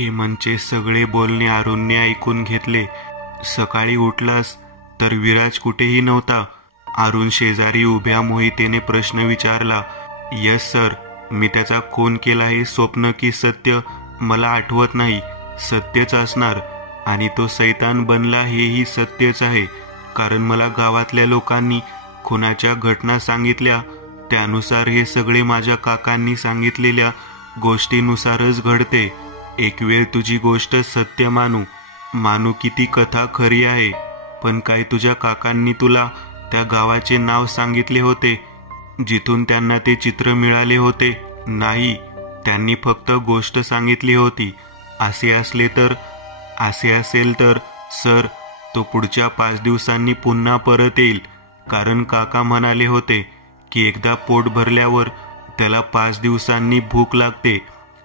हेमंतचे सगळे बोलणे अरुणने ऐकून घेतले. सकाळी उठलास तर विराज कुठेही नव्हता. अरुण शेजारी उभ्या मोहितेने प्रश्न विचारला. यस सर, मी त्याचा खून केला हे स्वप्न की सत्य मला आठवत नाही. सत्यच असणार. आणि तो सैतान बनला हेही सत्यच आहे, कारण मला गावातल्या लोकांनी खुनाच्या घटना सांगितल्या. त्यानुसार हे सगळे माझ्या काकांनी सांगितलेल्या गोष्टीनुसारच घडते. एक वेळ तुझी गोष्ट सत्य मानू की ती कथा खरी आहे, पण काय तुझ्या काकांनी तुला त्या गावाचे नाव सांगितले होते जिथून त्यांना ते चित्र मिळाले होते? नाही, त्यांनी फक्त गोष्ट सांगितली होती. असे असेल तर सर, तो पुढच्या 5 दिवसांनी पुन्हा परत येईल, कारण काका म्हणाले होते की एकदा पोट भरल्यावर त्याला 5 दिवसांनी भूक लागते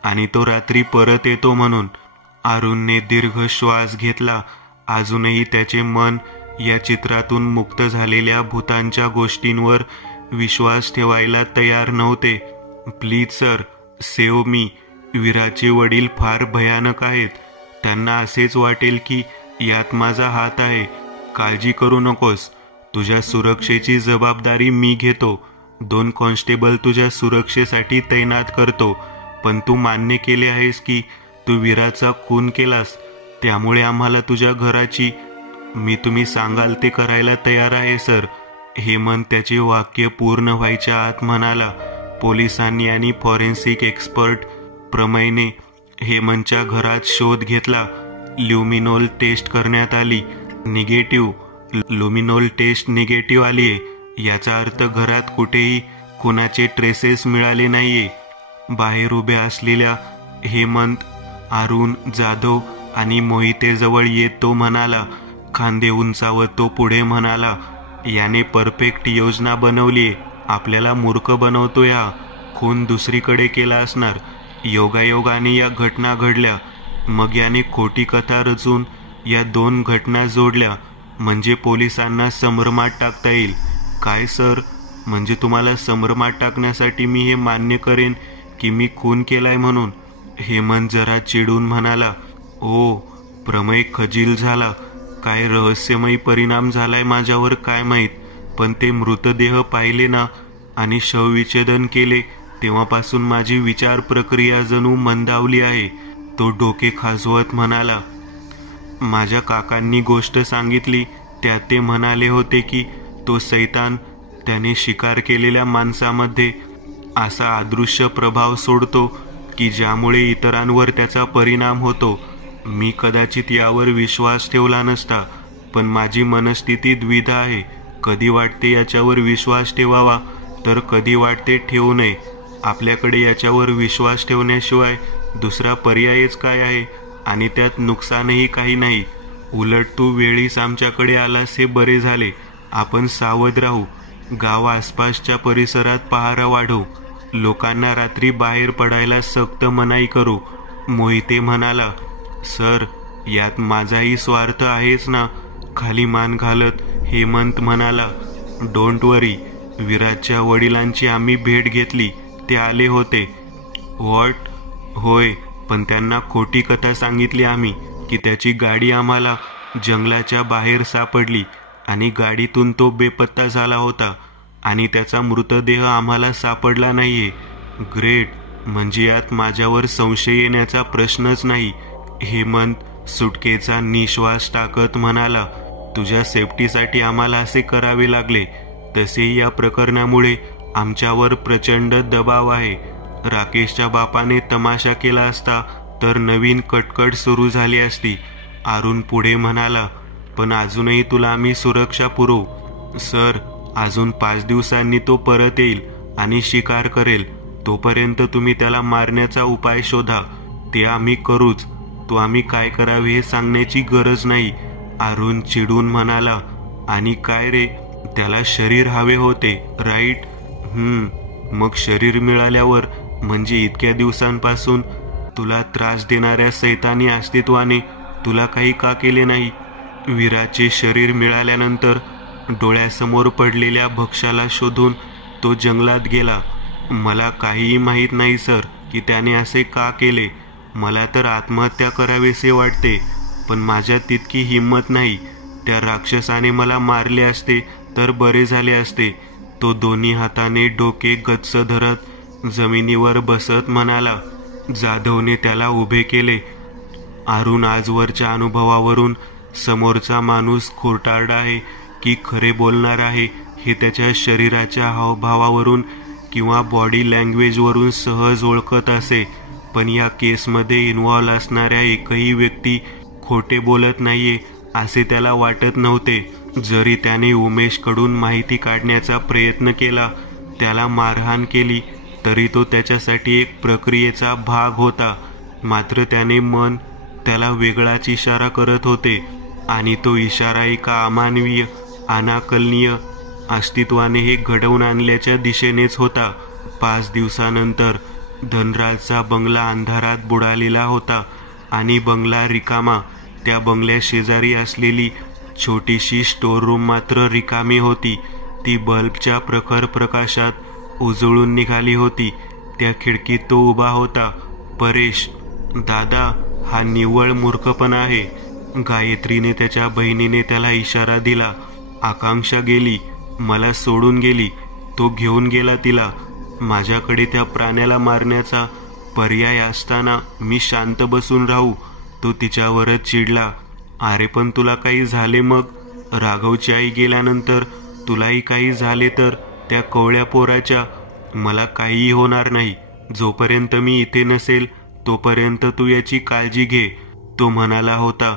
आणि तो रात्री परत येतो म्हणून. अरुणने दीर्घ श्वास घेतला. अजूनही त्याचे मन या चित्रातून मुक्त झालेल्या भूतांच्या गोष्टींवर विश्वास ठेवायला तयार नव्हते. Please sir, save me. वीराचे वडील फार भयानक आहेत. त्यांना असेच वाटेल की यात माझा हात आहे. काळजी करू नकोस. तुझ्या सुरक्षेची जबाबदारी मी घेतो. 2 कॉन्स्टेबल तुझ्या सुरक्षेसाठी तैनात करतो. पण तू मान्य केले आहेस की तू वीराचा खून केलास. त्यामुळे आम्हाला तुझ्या घराची तुम्ही सांगाल ते करायला तयार आहे सर. हेमंत त्याचे वाक्य पूर्ण व्हायच्या आत म्हणाला. पोलिसांनी आणि फॉरेन्सिक एक्सपर्ट प्रमेयने हेमंतच्या घरात शोध घेतला. ल्युमिनोल टेस्ट करण्यात आली. ल्युमिनोल टेस्ट निगेटिव्ह आलीये. याचा अर्थ घरात कुठेही खुनाचे ट्रेसेस मिळाले नाहीये. बाहेर उभ्या असलेल्या हेमंत, अरुण, जाधव आणि मोहितेजवळ येत तो म्हणाला. खांदे उंचावत तो पुढे म्हणाला, याने परफेक्ट योजना बनवलीये. आपल्याला मूर्ख बनवतोय हा. खून दुसरीकडे केला असणार. योगायोगाने या घटना घडल्या. मग याने खोटी कथा रचून या 2 घटना जोडल्या म्हणजे पोलिसांना संभ्रमात टाकता येईल. काय सर, म्हणजे तुम्हाला संभ्रमात टाकण्यासाठी मी हे मान्य करेन की मी खून केलाय म्हणून? हेमंत जरा चिडून म्हणाला. ओ, प्रमेय खजील झाला. काय रहस्यमयी परिणाम झालाय माझ्यावर काय माहीत, पण ते मृतदेह पाहिले ना आणि शवविच्छेदन केले तेव्हापासून माझी विचार प्रक्रिया जणू मंदावली आहे. तो डोके खाजवत म्हणाला. माझ्या काकांनी गोष्ट सांगितली. त्यात ते म्हणाले होते की तो सैतान त्याने शिकार केलेल्या माणसामध्ये असा अदृश्य प्रभाव सोडतो की ज्यामुळे इतरांवर त्याचा परिणाम होतो. मी कदाचित यावर विश्वास ठेवला नसता, पण माझी मनस्थिती द्विधा आहे. कधी वाटते याच्यावर विश्वास ठेवावा तर कधी वाटते ठेवू नये. आपल्याकडे याच्यावर विश्वास ठेवण्याशिवाय दुसरा पर्यायच काय आहे? आणि त्यात नुकसानही काही नाही. उलट तू वेळीच आमच्याकडे आलास हे बरे झाले. आपण सावध राहू. गाव आसपासच्या परिसरात पहारा वाढवू. लोकांना रात्री बाहेर पडायला सक्त मनाई करू. मोहिते म्हणाला. सर, यात माझाही स्वार्थ आहेच ना? खाली मान घालत हेमंत म्हणाला. डोंट वरी. विराजच्या वडिलांची आम्ही भेट घेतली. ते आले होते. व्हॉट? होय, पण त्यांना खोटी कथा सांगितली आम्ही की त्याची गाडी आम्हाला जंगलाच्या बाहेर सापडली आणि गाडीतून तो बेपत्ता झाला होता आणि त्याचा मृतदेह आम्हाला सापडला नाहीये. ग्रेट. म्हणजे यात माझ्यावर संशय येण्याचा प्रश्नच नाही. हेमंत सुटकेचा निश्वास टाकत म्हणाला. तुझ्या सेफ्टीसाठी आम्हाला असे करावे लागले. तसेही या प्रकरणामुळे आमच्यावर प्रचंड दबाव आहे. राकेशच्या बापाने तमाशा केला असता तर नवीन कटकट सुरू झाली असती. अरुण पुढे म्हणाला. पण अजूनही तुला आम्ही सुरक्षा पुरवू. सर, अजून 5 दिवसांनी तो परत येईल आणि शिकार करेल. तोपर्यंत तुम्ही त्याला मारण्याचा उपाय शोधा. ते आम्ही करूच. तो आम्ही काय करावे हे सांगण्याची गरज नाही. अरुण चिडून म्हणाला. आणि काय रे, त्याला शरीर हवे होते, राईट? मग शरीर मिळाल्यावर म्हणजे इतक्या दिवसांपासून तुला त्रास देणाऱ्या सैतानी अस्तित्वाने तुला काही का केले नाही? वीराचे शरीर मिळाल्यानंतर डोळ्यासमोर पडलेल्या भक्ष्याला शोधून तो जंगलात गेला. मला काहीही माहीत नाही सर की त्याने असे का केले. मला तर आत्महत्या करावीसे वाटते, पण माझ्यात तितकी हिंमत नाही. त्या राक्षसाने मला मारले असते तर बरे झाले असते. तो दोन्ही हाताने डोके गच्च धरत जमिनीवर बसत म्हणाला. जाधवने त्याला उभे केले. अरुण आजवरच्या अनुभवावरून समोरचा माणूस खोटारडा आहे की खरे बोलणार आहे हे त्याच्या शरीराच्या हावभावावरून किंवा बॉडी लँग्वेजवरून सहज ओळखत असे. पण या केसमध्ये इन्व्हॉल्व असणाऱ्या एकही व्यक्ती खोटे बोलत नाहीये असे त्याला वाटत नव्हते. जरी त्याने उमेशकडून माहिती काढण्याचा प्रयत्न केला, त्याला मारहाण केली, तरी तो त्याच्यासाठी एक प्रक्रियेचा भाग होता. मात्र त्याने मन त्याला वेगळाच इशारा करत होते आणि तो इशारा एका अमानवीय अनाकलनीय अस्तित्वाने हे घडवून आणल्याच्या दिशेनेच होता. 5 दिवसानंतर धनराजचा बंगला अंधारात बुडालेला होता आणि बंगला रिकामा. त्या बंगल्या शेजारी असलेली छोटीशी स्टोर रूम मात्र रिकामी होती. ती बल्बच्या प्रखर प्रकाशात उजळून निघाली होती. त्या खिडकीत तो उभा होता. परेश, दादा, हा निव्वळ मूर्खपणा आहे. गायत्रीने त्याच्या बहिणीने त्याला इशारा दिला. आकांक्षा गेली, मला सोडून गेली. तो घेऊन गेला तिला. माझ्याकडे त्या प्राण्याला मारण्याचा पर्याय असताना मी शांत बसून राहू? तो तिच्यावरच चिडला. अरे पण तुला काही झाले मग? राघवची आई गेल्यानंतर तुलाही काही झाले तर त्या कोवळ्या पोराच्या? मला काहीही होणार नाही. जोपर्यंत मी इथे नसेल तोपर्यंत तू याची काळजी घे, तो म्हणाला होता.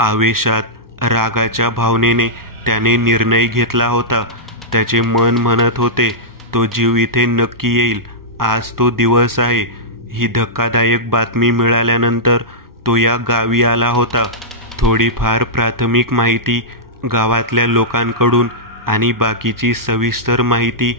आवेशात रागाच्या भावनेने त्याने निर्णय घेतला होता. त्याचे मन म्हणत होते, तो जीव इथे नक्की येईल. आज तो दिवस आहे. ही धक्कादायक बातमी मिळाल्यानंतर तो या गावी आला होता. थोडीफार प्राथमिक माहिती गावातल्या लोकांकडून आणि बाकीची सविस्तर माहिती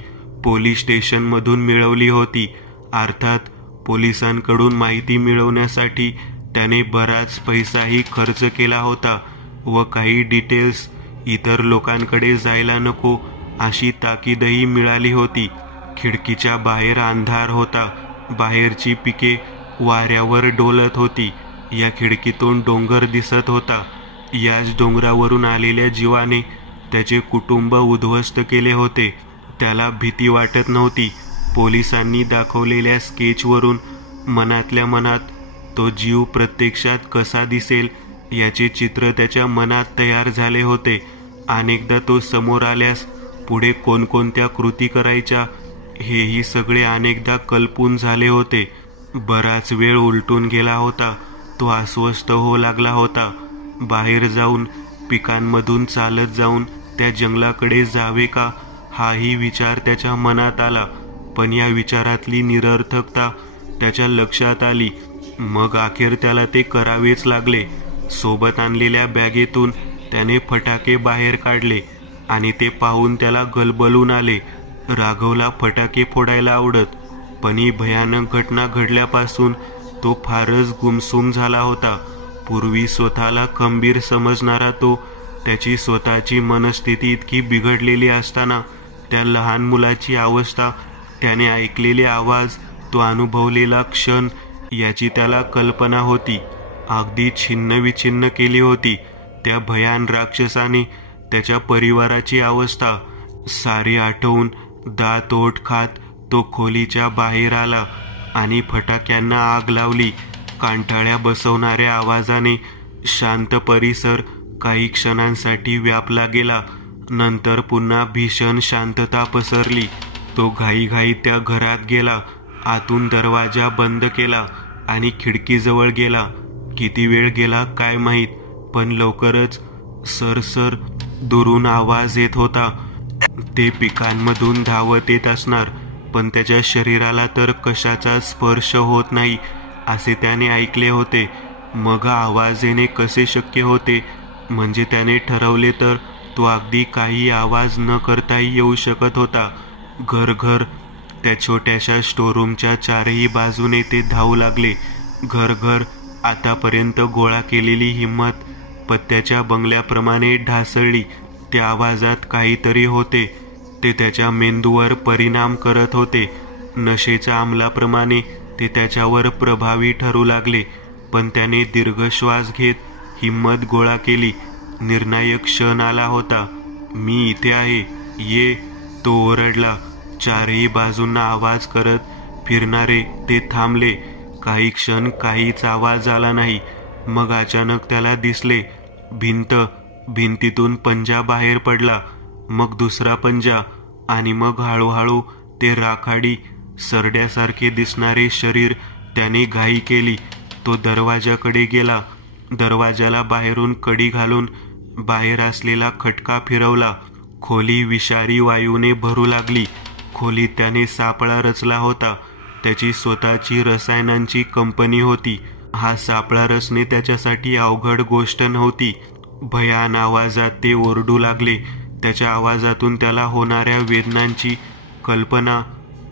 पोलीस स्टेशनमधून मिळवली होती. अर्थात पोलिसांकडून माहिती मिळवण्यासाठी त्याने बराच पैसाही खर्च केला होता व काही डिटेल्स इतर लोकांकडे जायला नको अशी ताकीदही मिळाली होती. खिडकीच्या बाहेर अंधार होता. बाहेरची पिके वाऱ्यावर डोलत होती. या खिडकीतून डोंगर दिसत होता. याच डोंगरावरून आलेल्या जीवाने त्याचे कुटुंब उद्ध्वस्त केले होते. त्याला भीती वाटत नव्हती. पोलिसांनी दाखवलेल्या स्केचवरून मनातल्या मनात तो जीव प्रत्यक्षात कसा दिसेल याचे चित्र त्याच्या मनात तयार झाले होते. अनेकदा तो समोर आल्यास पुढे कोणकोणत्या कृती करायच्या हेही सगळे अनेकदा कल्पून झाले होते. बराच वेळ उलटून गेला होता. तो अस्वस्थ होऊ लागला होता. बाहेर जाऊन पिकांमधून चालत जाऊन त्या जंगलाकडे जावे का हाही विचार त्याच्या मनात आला. पण या विचारातली निरर्थकता त्याच्या लक्षात आली. मग अखेर त्याला ते करावेच लागले. सोबत आणलेल्या बॅगेतून त्याने फटाके बाहेर काढले आणि ते पाहून त्याला गलबलून आले. राघवला फटाके फोडायला आवडत, पण ही भयानक घटना घडल्यापासून तो फारच गुमसुम झाला होता. पूर्वी स्वतःला खंबीर समजणारा तो त्याची स्वतःची मनस्थिती इतकी बिघडलेली असताना त्या लहान मुलाची अवस्था, त्याने ऐकलेले आवाज, तो अनुभवलेला क्षण याची त्याला कल्पना होती. अगदी छिन्नविछिन्न केली होती त्या भयान राक्षसाने त्याच्या परिवाराची अवस्था. सारे आठवून दात ओठ खात तो खोलीच्या बाहेर आला आणि फटाक्यांना आग लावली. कांठाळ्या बसवणाऱ्या आवाजाने शांत परिसर काही क्षणांसाठी व्यापला गेला. नंतर पुन्हा भीषण शांतता पसरली. तो घाईघाई त्या घरात गेला. आतून दरवाजा बंद केला आणि खिडकीजवळ गेला. किती वेळ गेला काय माहीत, पण लवकरच सरसर दुरून आवाज येत होता. ते पिकांमधून धावत येत असणार, पण त्याच्या शरीराला तर कशाचा स्पर्श होत नाही असे त्याने ऐकले होते. मग आवाज येणे कसे शक्य होते? म्हणजे त्याने ठरवले तर तो अगदी काही आवाज न करताही येऊ शकत होता. घर त्या छोट्याशा स्टोरूमच्या चारही बाजूने ते धावू लागले. घर आतापर्यंत गोळा केलेली हिंमत पत्त्याच्या बंगल्याप्रमाणे ढासळली. त्या आवाजात काहीतरी होते. ते त्याच्या मेंदूवर परिणाम करत होते. नशेच्या अंमलाप्रमाणे ते त्याच्यावर प्रभावी ठरू लागले. पण त्याने दीर्घ श्वास घेत हिम्मत गोळा केली. निर्णायक क्षण आला होता. मी इथे आहे, ये, तो ओरडला. चारही बाजूंना आवाज करत फिरणारे ते थांबले. काही क्षण काहीच आवाज आला नाही. मग अचानक त्याला दिसले. भिंतीतून पंजा बाहेर पडला, मग दुसरा पंजा, आणि मग हळूहळू ते राखाडी सरड्यासारखे दिसणारे शरीर. त्याने घाई केली. तो दरवाजाकडे गेला. दरवाजाला बाहेरून कडी घालून बाहेर असलेला खटका फिरवला. खोली विषारी वायूने भरू लागली. खोलीत त्याने सापळा रचला होता. त्याची स्वतःची रसायनांची कंपनी होती. हा सापळा रचणे त्याच्यासाठी अवघड गोष्ट नव्हती. भयान आवाजात ते ओरडू लागले. त्याच्या आवाजातून त्याला होणाऱ्या वेदनांची कल्पना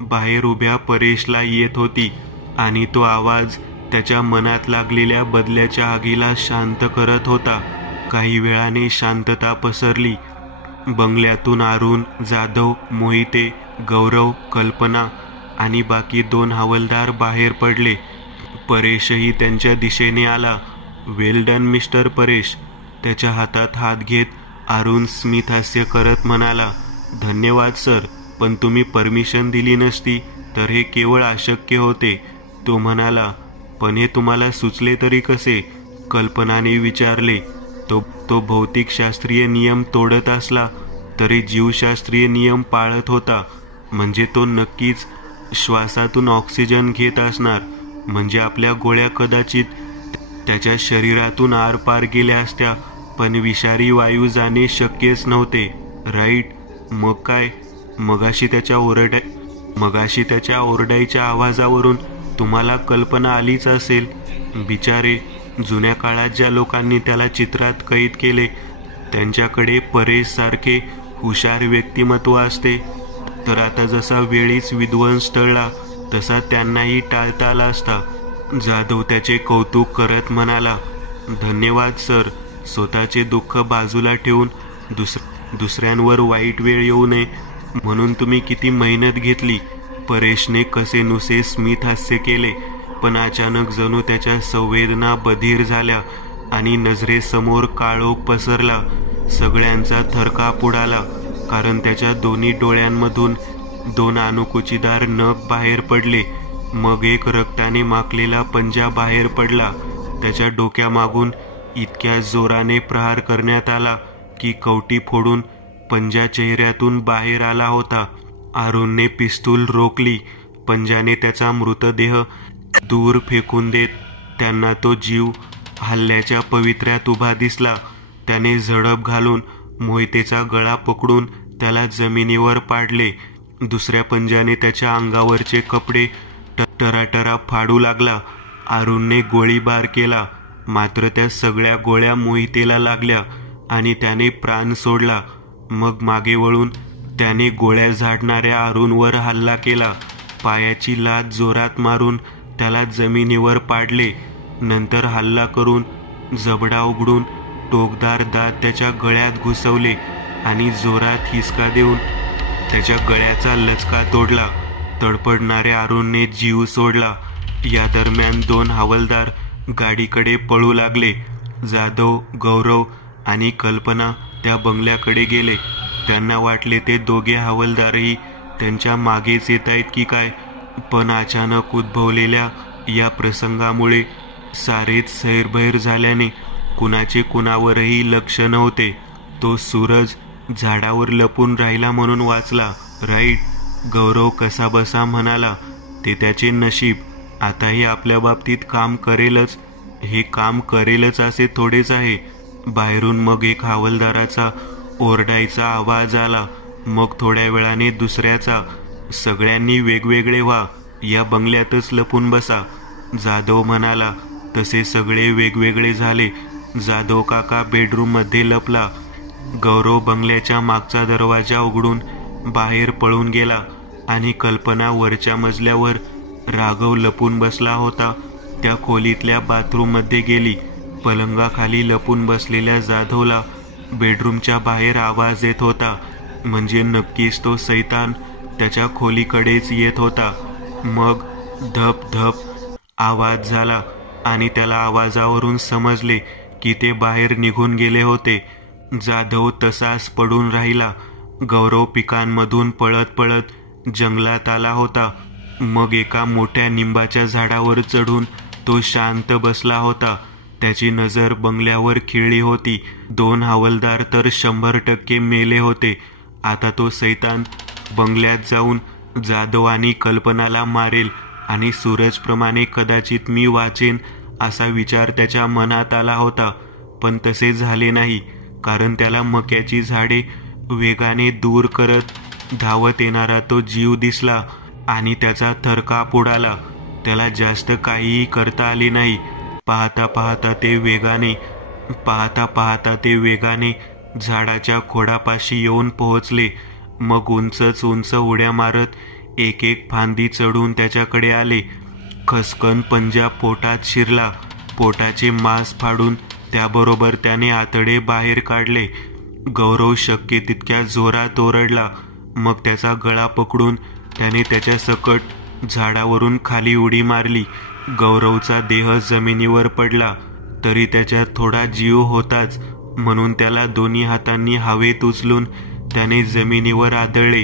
बाहेर उभ्या परेशला येत होती, आणि तो आवाज त्याच्या मनात लागलेल्या बदल्याच्या आगीला शांत करत होता. काही वेळाने शांतता पसरली. बंगल्यातून अरुण, जाधव, मोहिते, गौरव, कल्पना आणि बाकी 2 हवालदार बाहेर पडले. परेशही त्यांच्या दिशेने आला. वेल डन मिस्टर परेश. त्याच्या हातात हात घेत अरुण स्मित हास्य करत म्हणाला, धन्यवाद सर, पण तुम्ही परमिशन दिली नसती तर हे केवळ अशक्य होते. तो म्हणाला, पण हे तुम्हाला सुचले तरी कसे? कल्पनाने विचारले. तो भौतिकशास्त्रीय नियम तोडत असला तरी जीवशास्त्रीय नियम पाळत होता. म्हणजे तो नक्कीच श्वासातून ऑक्सिजन घेत असणार. म्हणजे आपल्या गोळ्या कदाचित त्याच्या शरीरातून आरपार गेल्या असत्या, पण विषारी वायू जाणे शक्यच नव्हते. राईट? मग काय? मगाशी त्याच्या ओरडायच्या आवाजावरून तुम्हाला कल्पना आलीच असेल. बिचारे, जुन्या काळात ज्या लोकांनी त्याला चित्रात कैद केले त्यांच्याकडे परेश सारखे हुशार व्यक्तिमत्व असते, तर आता जसा वेळीच विध्वंस टळला तसा त्यांनाही टाळता आला असता. जाधव त्याचे कौतुक करत म्हणाला, धन्यवाद सर. स्वतःचे दुःख बाजूला ठेवून दुसऱ्यांवर वाईट वेळ येऊ नये म्हणून तुम्ही किती मेहनत घेतली. परेशने कसेनुसे स्मित हास्य केले, पण अचानक जणू त्याच्या संवेदना बधीर झाल्या आणि नजरेसमोर काळोख पसरला. सगळ्यांचा थरकाप उडाला, कारण त्याच्या दोन्ही डोळ्यांमधून 2 अणुकुचीदार नख बाहेर पडले. मग एक रक्ताने माखलेला पंजा बाहेर पडला. त्याच्या डोक्यामागून इतक्या जोराने प्रहार करण्यात आला की कवटी फोडून पंजा चेहऱ्यातून बाहेर आला होता. अरुणने पिस्तूल रोखली. पंजाने त्याचा मृतदेह दूर फेकून देत त्यांना तो जीव हल्ल्याच्या पवित्र्यात उभा दिसला. त्याने झडप घालून मोहितेचा गळा पकडून त्याला जमिनीवर पाडले. दुसऱ्या पंजाने त्याच्या अंगावरचे कपडे टराटरा फाडू लागला. अरुणने गोळीबार केला, मात्र त्या सगळ्या गोळ्या मोहितेला लागल्या आणि त्याने प्राण सोडला. मग मागे वळून त्याने गोळ्या झाडणाऱ्या अरुणवर हल्ला केला. पायाची लाथ जोरात मारून त्याला जमिनीवर पाडले. नंतर हल्ला करून जबडा उघडून टोकदार दात त्याच्या गळ्यात घुसवले आणि जोरात हिसका देऊन त्याच्या गळ्याचा लचका तोडला. तडपडणाऱ्या अरुणने जीव सोडला. या दरम्यान 2 हवालदार गाडीकडे पळू लागले. जाधव, गौरव आणि कल्पना त्या बंगल्याकडे गेले. त्यांना वाटले ते दोघे हवालदारही त्यांच्या मागेच येत आहेत की काय, पण अचानक उद्भवलेल्या या प्रसंगामुळे सारेच सैरभैर झाल्याने कुणाचे कुणावरही लक्ष नव्हते. तो सूरज झाडावर लपून राहिला म्हणून वाचला. राईट? गौरव कसाबसा म्हणाला. ते त्याचे नशीब. आताही आपल्या बाबतीत काम करेलच. हे काम करेलच असे थोडेच आहे. बाहेरून मग एक हवालदाराचा ओरडायचा आवाज आला. मग थोड्या वेळाने दुसऱ्याचा. सगळ्यांनी वेगवेगळे व्हा, या बंगल्यातच लपून बसा. जाधव म्हणाला. तसे सगळे वेगवेगळे झाले. जाधव काका बेडरूम मध्ये लपला. गौरव बंगल्याच्या मागचा दरवाजा उघडून बाहेर पळून गेला आणि कल्पना वरच्या मजल्यावर राघव लपून बसला होता त्या खोलीतल्या बाथरूम मध्ये गेली. पलंगाखाली लपून बसलेल्या जाधवला बेडरूमच्या बाहेर आवाज येत होता. म्हणजे नक्कीच तो सैतान त्याच्या खोलीकडेच येत होता. मग धप धप आवाज झाला आणि त्याला आवाजावरून समजले की ते बाहेर निघून गेले होते. जाधव तसाच पडून राहिला. गौरव पिकांमधून पळत पळत जंगलात आला होता. मग एका मोठ्या निंबाच्या झाडावर चढून तो शांत बसला होता. त्याची नजर बंगल्यावर खिळली होती. 2 हवालदार तर 100% मेले होते. आता तो सैतान बंगल्यात जाऊन जाधव आणि कल्पनाला मारेल आणि सूरजप्रमाणे कदाचित मी वाचेन असा विचार त्याच्या मनात आला होता. पण तसे झाले नाही, कारण त्याला मक्याची झाडे वेगाने दूर करत धावत येणारा तो जीव दिसला आणि त्याचा थरकाप उडाला. त्याला जास्त काहीही करता आले नाही. पाहता पाहता ते वेगाने झाडाच्या खोडापाशी येऊन पोहोचले. मग उंच उड्या मारत एक फांदी चढून त्याच्याकडे आले. खसकन पंजा पोटात शिरला. पोटाचे मांस फाडून त्याबरोबर त्याने आतडे बाहेर काढले. गौरव शक्य तितक्या जोरात ओरडला. मग त्याचा गळा पकडून त्याने त्याच्या सकट झाडावरून खाली उडी मारली. गौरवचा देह जमिनीवर पडला, तरी त्याच्यात थोडा जीव होताच, म्हणून त्याला दोन्ही हातांनी हवेत उचलून त्याने जमिनीवर आदळले.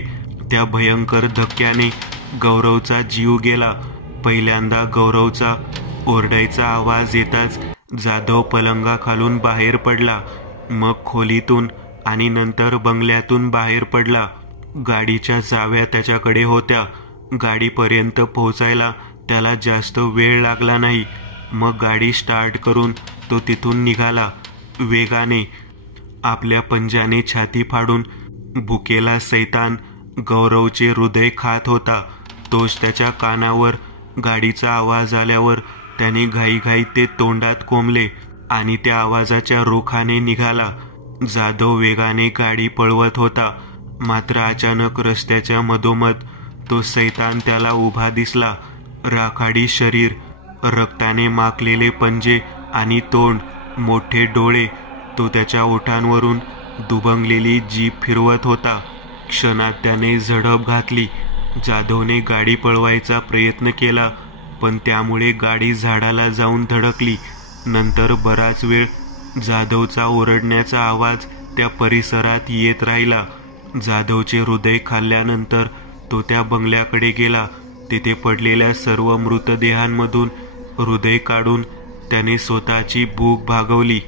त्या भयंकर धक्क्याने गौरवचा जीव गेला. पहिल्यांदा गौरवचा ओरडायचा आवाज येताच जाधव पलंगाखालून बाहेर पडला. मग खोलीतून आणि नंतर बंगल्यातून बाहेर पडला. गाडीच्या चाव्या त्याच्याकडे होत्या. गाडीपर्यंत पोहोचायला त्याला जास्त वेळ लागला नाही. मग गाडी स्टार्ट करून तो तिथून निघाला. वेगाने आपल्या पंजाने छाती फाडून भुकेला सैतान गौरवचे हृदय खात होता. तोच त्याच्या कानावर गाडीचा आवाज आल्यावर त्याने घाईघाईत ते तोंडात कोंबले आणि त्या आवाजाच्या रोखाने निघाला. जाधव वेगाने गाडी पळवत होता. मात्र अचानक रस्त्याच्या मधोमध तो सैतान त्याला उभा दिसला. राखाडी शरीर, रक्ताने माखलेले पंजे आणि तोंड, मोठे डोळे. तो त्याच्या ओठांवरून दुभंगलेली जीभ फिरवत होता. क्षणात त्याने झडप घातली. जाधवने गाडी पळवायचा प्रयत्न केला, पण त्यामुळे गाडी झाडाला जाऊन धडकली. नंतर बराच वेळ जाधवचा ओरडण्याचा आवाज त्या परिसरात येत राहिला. जाधवचे हृदय खाल्ल्यानंतर तो त्या बंगल्याकडे गेला. तिथे पडलेल्या सर्व मृतदेहांमधून हृदय काढून त्याने स्वतःची भूक भागवली.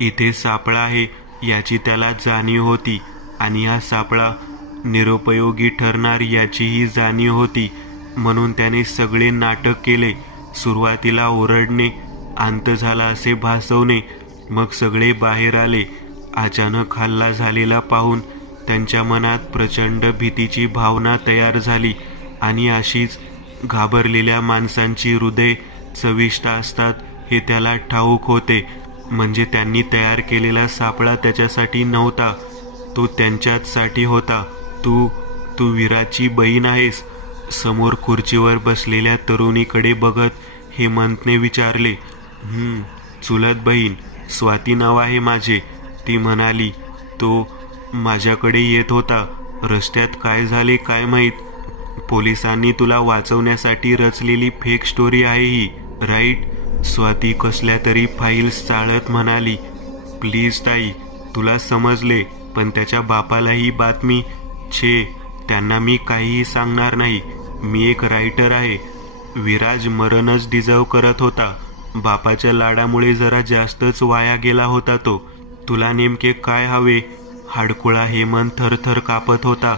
इथे सापळा आहे याची त्याला जाणीव होती आणि हा सापळा निरुपयोगी ठरणार याचीही जाणीव होती. म्हणून त्याने सगळे नाटक केले. सुरुवातीला ओरडणे, अंत झाला असे भासवणे, मग सगळे बाहेर आले. अचानक हल्ला झालेला पाहून त्यांच्या मनात प्रचंड भीतीची भावना तयार झाली आणि अशीच घाबरलेल्या माणसांची हृदय चविष्ट असतात हे त्याला ठाऊक होते. म्हणजे त्यांनी तयार केलेला सापळा त्याच्यासाठी नव्हता, तो त्यांच्याचसाठी होता. तू वीराची बहीण आहेस? समोर खुर्चीवर बसलेल्या तरुणीकडे बघत हेमंतने विचारले. चुलत बहीण, स्वाती नाव आहे माझे, ती म्हणाली. तो माझ्याकडे येत होता. रस्त्यात काय झाले काय माहीत. पोलिसांनी तुला वाचवण्यासाठी रचलेली फेक स्टोरी आहे ही, राईट? स्वाती कसल्या तरी फाईल्स चाळत म्हणाली. प्लीज ताई, तुला समजले, पण त्याच्या बापालाही बातमी. छे, त्यांना मी काहीही सांगणार नाही. मी एक रायटर आहे. विराज मरणच डिझर्व करत होता. बापाच्या लाडामुळे जरा जास्तच वाया गेला होता तो. तुला नेमके काय हवे? हाडकुळा हेमंत थरथर कापत होता.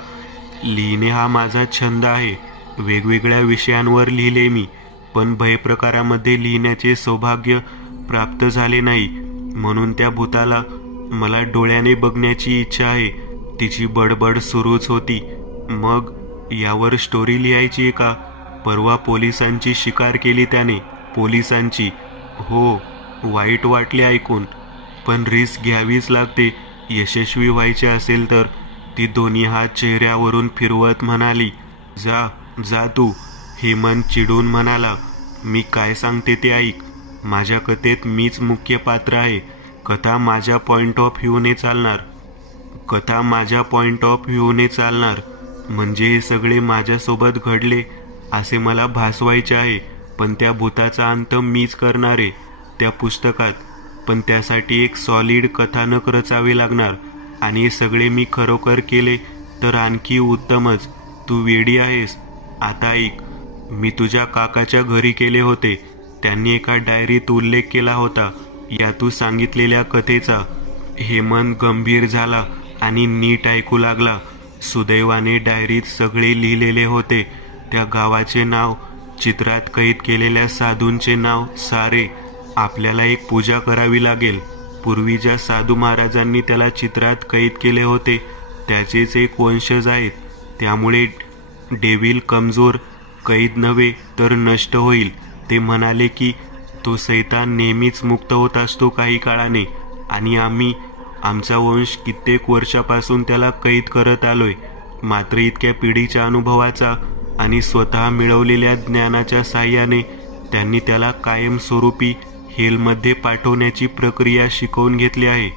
लिहिणे हा माझा छंद आहे. वेगवेगळ्या विषयांवर लिहिले मी, पण भयप्रकारामध्ये लिहिण्याचे सौभाग्य प्राप्त झाले नाही. म्हणून त्या भूताला मला डोळ्याने बघण्याची इच्छा आहे. तिची बडबड सुरूच होती. मग यावर स्टोरी लिहायची का? परवा पोलिसांची शिकार केली त्याने. पोलिसांची? हो, वाईट वाटले ऐकून, पण रिस्क घ्यावीच लागते यशस्वी व्हायचे असेल तर. ती दोन्ही हात चेहऱ्यावरून फिरवत म्हणाली. जा तू. हेमंत चिडून म्हणाला. मी काय सांगते ते ऐक. माझ्या कथेत मीच मुख्य पात्र आहे. कथा माझ्या पॉइंट ऑफ व्ह्यूने चालणार. म्हणजे हे सगळे माझ्यासोबत घडले असे मला भासवायचे आहे, पण त्या भूताचा अंत मीच करणार आहे. त्या पुस्तकात, पण त्यासाठी एक सॉलिड कथानक रचावे लागणार. आणि हे सगळे मी खरोखर केले तर आणखी उत्तमच. तू वेडी आहेस. आता ऐक, मी तुझ्या काकाच्या घरी केले होते. त्यांनी एका डायरीत उल्लेख केला होता या तू सांगितलेल्या कथेचा. हेमंत गंभीर झाला आणि नीट ऐकू लागला. सुदैवाने डायरीत सगळे लिहिलेले होते. त्या गावाचे नाव, चित्रात कैद केलेल्या साधूंचे नाव, सारे. आपल्याला एक पूजा करावी लागेल. पूर्वी ज्या साधू महाराजांनी त्याला चित्रात कैद केले होते त्याचेच एक वंशज आहेत. त्यामुळे डेव्हिल कमजोर, कैद नव्हे तर नष्ट होईल. ते म्हणाले की तो सैतान नेहमीच मुक्त होत असतो काही काळाने, आणि आम्ही आमचा वंश कित्येक वर्षापासून त्याला कैद करत आलोय. मात्र इतक्या पिढीच्या अनुभवाचा आणि स्वतः मिळवलेल्या ज्ञानाच्या साह्याने त्यांनी त्याला कायमस्वरूपी हेलमध्ये पाठवण्याची प्रक्रिया शिकवून घेतली आहे.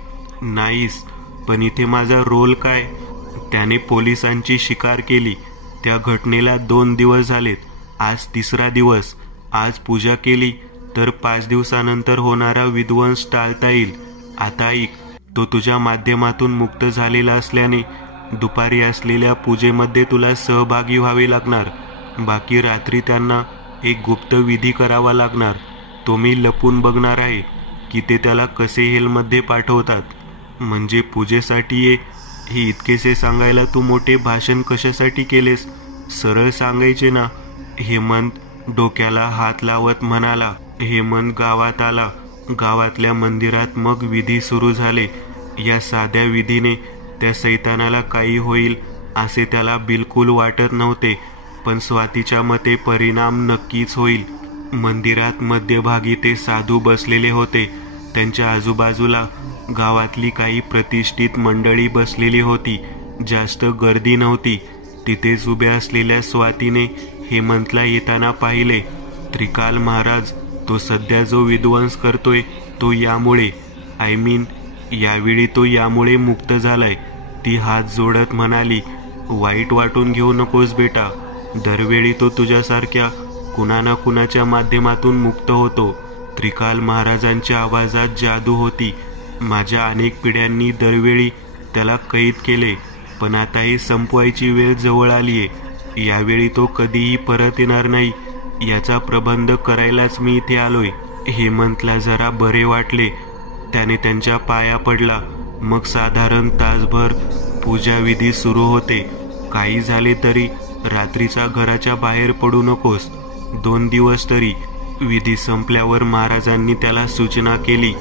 नाहीस, पण इथे माझा रोल काय? त्याने पोलिसांची शिकार केली. त्या घटनेला 2 दिवस झालेत. आज 3रा दिवस. आज पूजा केली तर 5 दिवसानंतर होणारा विध्वंस टाळता येईल. आता ऐक, तो तुझ्या माध्यमातून मुक्त झालेला असल्याने दुपारी असलेल्या पूजेमध्ये तुला सहभागी व्हावे लागणार. बाकी रात्री त्यांना एक गुप्त विधी करावा लागणार. तो मी लपून बघणार आहे की ते त्याला कसे हेलमध्ये पाठवतात. म्हणजे पूजेसाठी ये, हे इतकेसे सांगायला तू मोठे भाषण कशासाठी केलेस? सरळ सांगायचे ना. हेमंत डोक्याला हात लावत म्हणाला. हेमंत गावात आला. गावातल्या मंदिरात मग विधी सुरू झाले. या साध्या विधीने त्या सैतानाला काही होईल असे त्याला बिलकुल वाटत नव्हते, पण स्वातीच्या मते परिणाम नक्कीच होईल. मंदिरात मध्यभागी ते साधू बसलेले होते. त्यांच्या आजूबाजूला गावातली काही प्रतिष्ठित मंडळी बसलेली होती. जास्त गर्दी नव्हती. तिथेच उभ्या असलेल्या स्वातीने हेमंतला येताना पाहिले. त्रिकाल महाराज, तो सध्या जो विध्वंस करतोय तो यामुळे, यावेळी तो यामुळे मुक्त झालाय. ती हात जोडत म्हणाली, वाईट वाटून घेऊ नकोस बेटा. दरवेळी तो तुझ्यासारख्या कुणा ना कुणाच्या माध्यमातून मुक्त होतो. त्रिकाल महाराजांच्या आवाजात जादू होती. माझ्या अनेक पिढ्यांनी दरवेळी त्याला कैद केले, पण आता हे संपवायची वेळ जवळ आलीये. यावेळी तो कधीही परत येणार नाही याचा प्रबंध करायलाच मी इथे आलोय. हेमंतला जरा बरे वाटले. त्याने त्यांच्या पाया पडला. मग साधारण तासभर पूजाविधी सुरू होते. काही झाले तरी रात्रीचा घराच्या बाहेर पडू नकोस. 2 दिवस तरी. विधी संपल्यावर महाराजांनी त्याला सूचना केली.